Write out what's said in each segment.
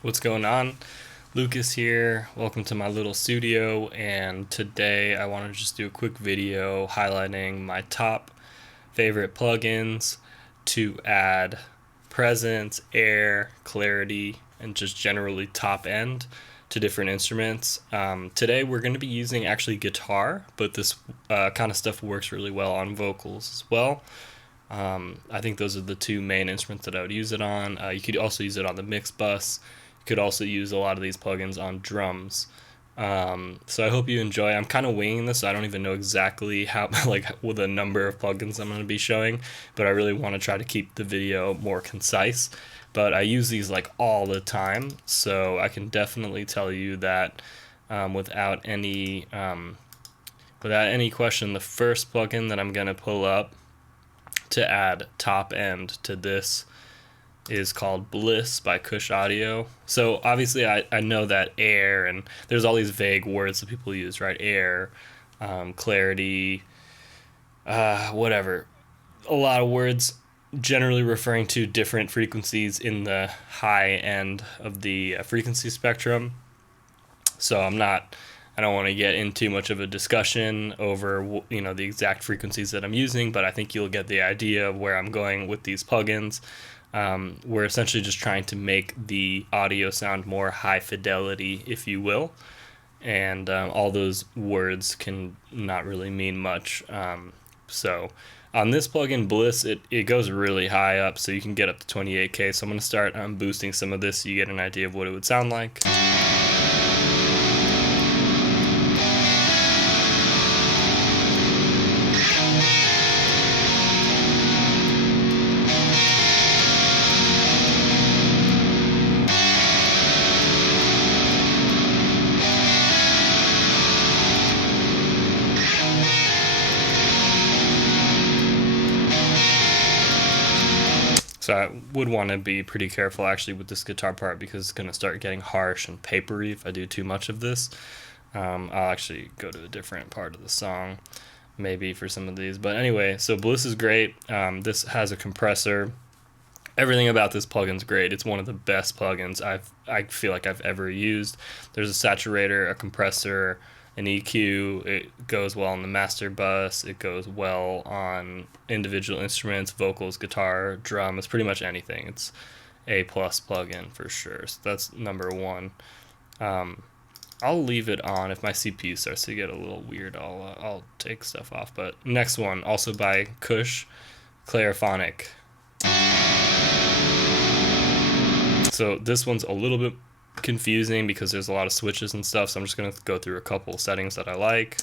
What's going on? Lucas here. Welcome to my little studio, and today I want to just do a quick video highlighting my top favorite plugins to add presence, air, clarity, and just generally top end to different instruments. Today we're going to be using actually guitar, but this kind of stuff works really well on vocals as well. I think those are the two main instruments that I would use it on. You could also use it on the mix bus. You could also use a lot of these plugins on drums. So I hope you enjoy. I'm kind of winging this, so I don't even know exactly how, with the number of plugins I'm going to be showing, but I really want to try to keep the video more concise. But I use these like all the time, so I can definitely tell you that without any question, the first plugin that I'm going to pull up to add top end to this is called Blyss by Kush Audio. So obviously I know that air, and there's all these vague words that people use, right? Air, clarity, whatever. A lot of words generally referring to different frequencies in the high end of the frequency spectrum. So I don't want to get into much of a discussion over, the exact frequencies that I'm using, but I think you'll get the idea of where I'm going with these plugins. We're essentially just trying to make the audio sound more high fidelity, if you will, and all those words can not really mean much. So on this plugin, Blyss, it goes really high up, so you can get up to 28K. So I'm going to start boosting some of this so you get an idea of what it would sound like. So I would want to be pretty careful actually with this guitar part, because it's going to start getting harsh and papery if I do too much of this. I'll actually go to a different part of the song maybe for some of these. But anyway, so Blyss is great. This has a compressor. Everything about this plugin's great. It's one of the best plugins I feel like I've ever used. There's a saturator, a compressor, an EQ. It goes well on the master bus. It goes well on individual instruments, vocals, guitar, drum. It's pretty much anything. It's A+ plugin for sure. So that's number one. I'll leave it on. If my CPU starts to get a little weird, I'll take stuff off. But next one, also by Kush Clariphonic. So this one's a little bit confusing because there's a lot of switches and stuff, so I'm just going to go through a couple settings that I like.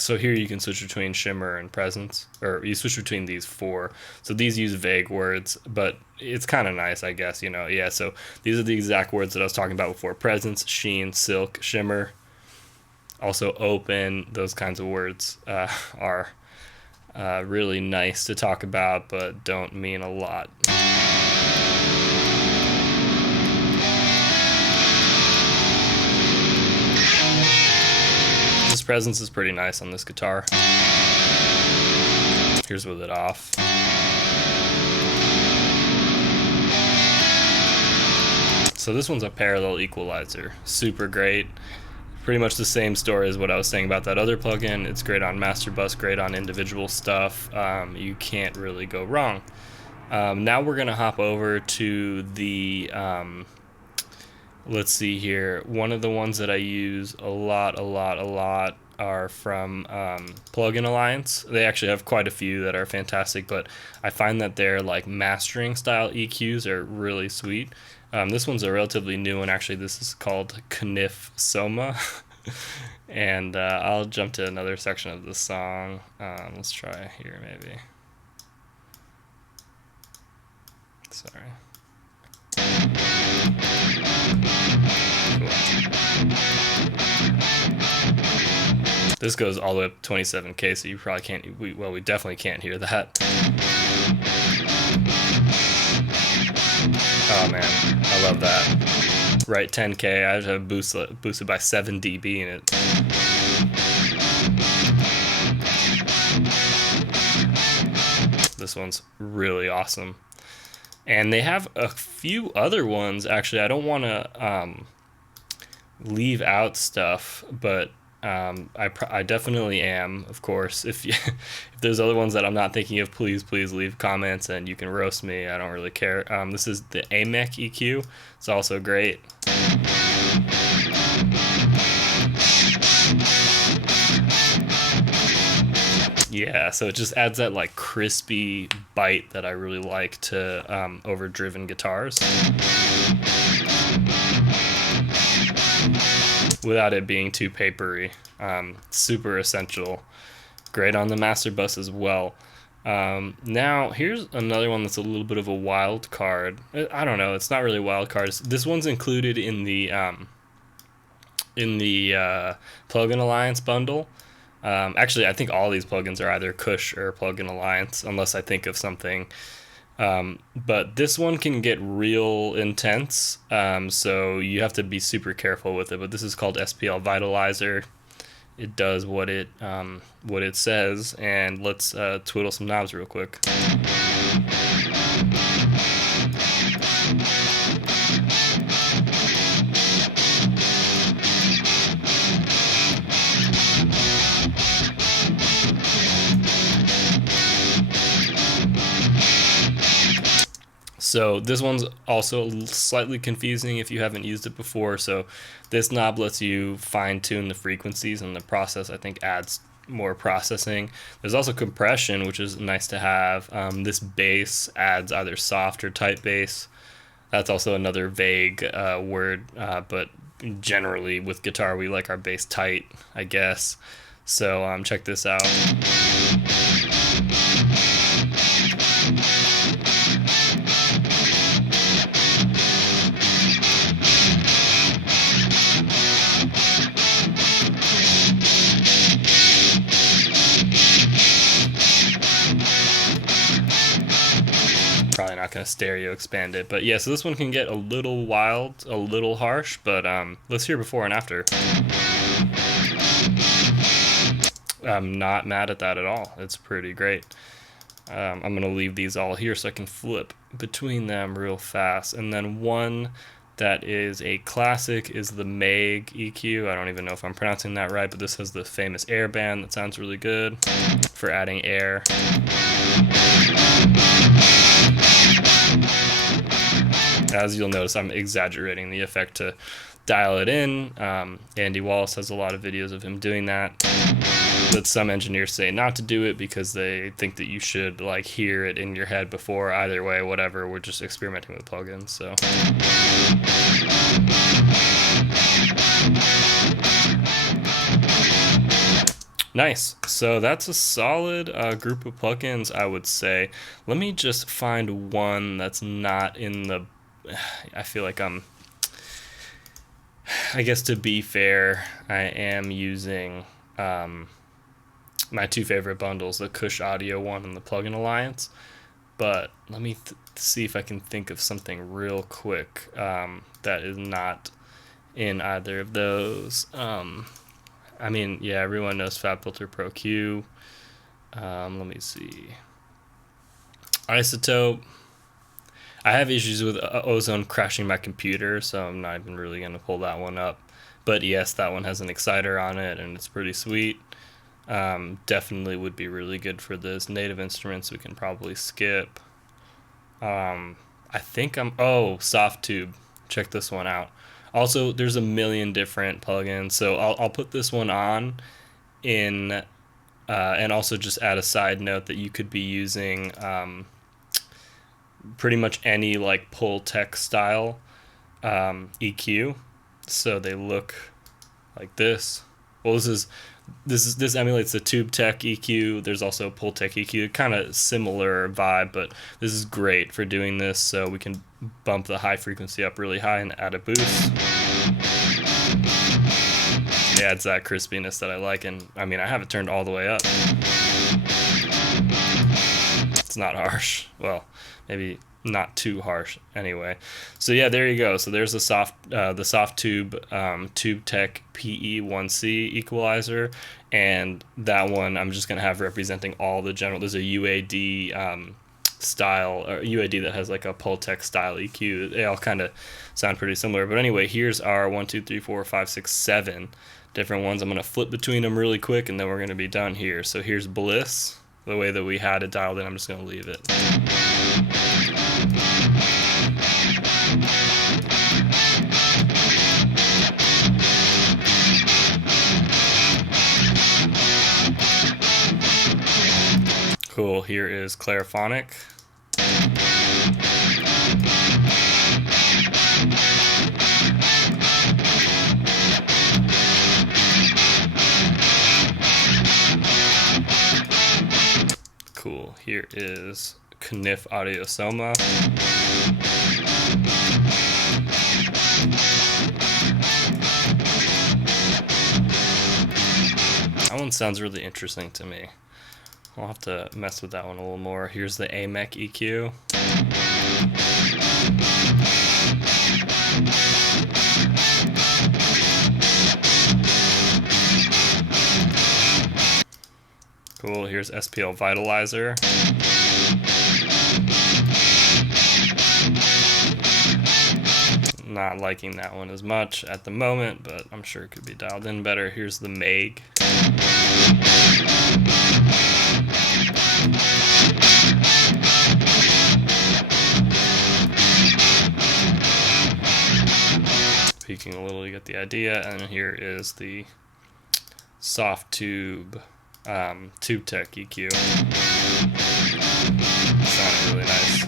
So here you can switch between shimmer and presence, or you switch between these four. So these use vague words, but it's kind of nice, I guess, Yeah, so these are the exact words that I was talking about before: presence, sheen, silk, shimmer. Also open. Those kinds of words are really nice to talk about, but don't mean a lot. This presence is pretty nice on this guitar. Here's with it off. So this one's a parallel equalizer. Super great. Pretty much the same story as what I was saying about that other plugin. It's great on master bus, great on individual stuff. You can't really go wrong. Now we're gonna hop over to the let's see here. One of the ones that I use a lot are from Plugin Alliance. They actually have quite a few that are fantastic, but I find that their like mastering style EQs are really sweet. This one's a relatively new one, actually. This is called Knif Soma. And I'll jump to another section of the song. Let's try here maybe. Sorry. Cool. This goes all the way up to 27K, so you probably can't, we definitely can't hear that. Oh man, I love that. Right, 10K, I have boosted by 7 dB in it. This one's really awesome. And they have a few other ones, actually. I don't want to leave out stuff, but I definitely am, of course. If if there's other ones that I'm not thinking of, please leave comments and you can roast me. I don't really care. This is the Amek EQ. It's also great. Yeah, so it just adds that like crispy bite that I really like to overdriven guitars, without it being too papery. Super essential. Great on the master bus as well. Now here's another one that's a little bit of a wild card. I don't know, it's not really a wild card. This one's included in the Plugin Alliance bundle. Actually, I think all these plugins are either Kush or Plugin Alliance, unless I think of something. But this one can get real intense, so you have to be super careful with it. But this is called SPL Vitalizer. It does what it says, and let's twiddle some knobs real quick. So this one's also slightly confusing if you haven't used it before. So this knob lets you fine tune the frequencies, and the process, I think, adds more processing. There's also compression, which is nice to have. This bass adds either soft or tight bass. That's also another vague word, but generally with guitar we like our bass tight, I guess. So check this out. Probably not going to stereo expand it, but yeah, so this one can get a little wild, a little harsh, but let's hear before and after. I'm not mad at that at all. It's pretty great. I'm going to leave these all here so I can flip between them real fast. And then one that is a classic is the Maag EQ. I don't even know if I'm pronouncing that right, but this has the famous air band that sounds really good for adding air. As you'll notice, I'm exaggerating the effect to dial it in. Andy Wallace has a lot of videos of him doing that, but some engineers say not to do it because they think that you should like hear it in your head before. Either way, whatever, we're just experimenting with plugins. So nice. So that's a solid group of plugins, I would say. Let me just find one that's not in the... I feel like I guess to be fair, I am using my two favorite bundles, the Kush Audio one and the Plugin Alliance. But let me see if I can think of something real quick that is not in either of those. I mean, yeah, everyone knows FabFilter Pro Q. Let me see. Isotope. I have issues with Ozone crashing my computer, so I'm not even really going to pull that one up. But yes, that one has an exciter on it, and it's pretty sweet. Definitely would be really good for this. Native Instruments we can probably skip. I think oh, Softube. Check this one out. Also, there's a million different plugins, so I'll put this one on in, and also just add a side note that you could be using pretty much any like Pultec style EQ. So they look like this. Well, this emulates the TubeTech EQ. There's also Pultec EQ, kind of similar vibe, but this is great for doing this. So we can bump the high frequency up really high and add a boost. It adds that crispiness that I like, and I mean, I have it turned all the way up. It's not harsh. Well, maybe not too harsh anyway. So yeah, there you go. So there's the Softube TubeTech PE1C equalizer, and that one I'm just gonna have representing all the general. There's a UAD style or UAD that has like a Pultec style EQ. They all kind of sound pretty similar. But anyway, here's our 1, 2, 3, 4, 5, 6, 7 different ones. I'm going to flip between them really quick, and then we're going to be done here. So here's Blyss, the way that we had it dialed in. I'm just going to leave it. Cool, here is Clariphonic. Cool, here is Knif Soma. That one sounds really interesting to me. I'll have to mess with that one a little more. Here's the Amek EQ. Cool, here's SPL Vitalizer. Not liking that one as much at the moment, but I'm sure it could be dialed in better. Here's the Maag. Peaking a little, you get the idea. And here is the Softube Tube Tech EQ. Sounded really nice.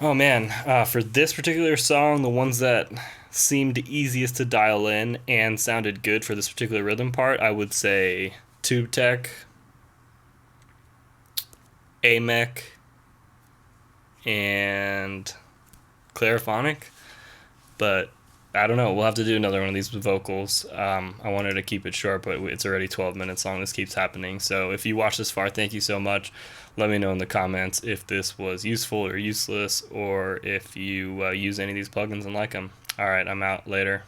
Oh man, for this particular song, the ones that seemed easiest to dial in and sounded good for this particular rhythm part, I would say Tube Tech, Amek, and Clariphonic. But I don't know, we'll have to do another one of these with vocals. I wanted to keep it short, but it's already 12 minutes long. This keeps happening. So if you watched this far, thank you so much. Let me know in the comments if this was useful or useless, or if you use any of these plugins and like them. All right, I'm out. Later.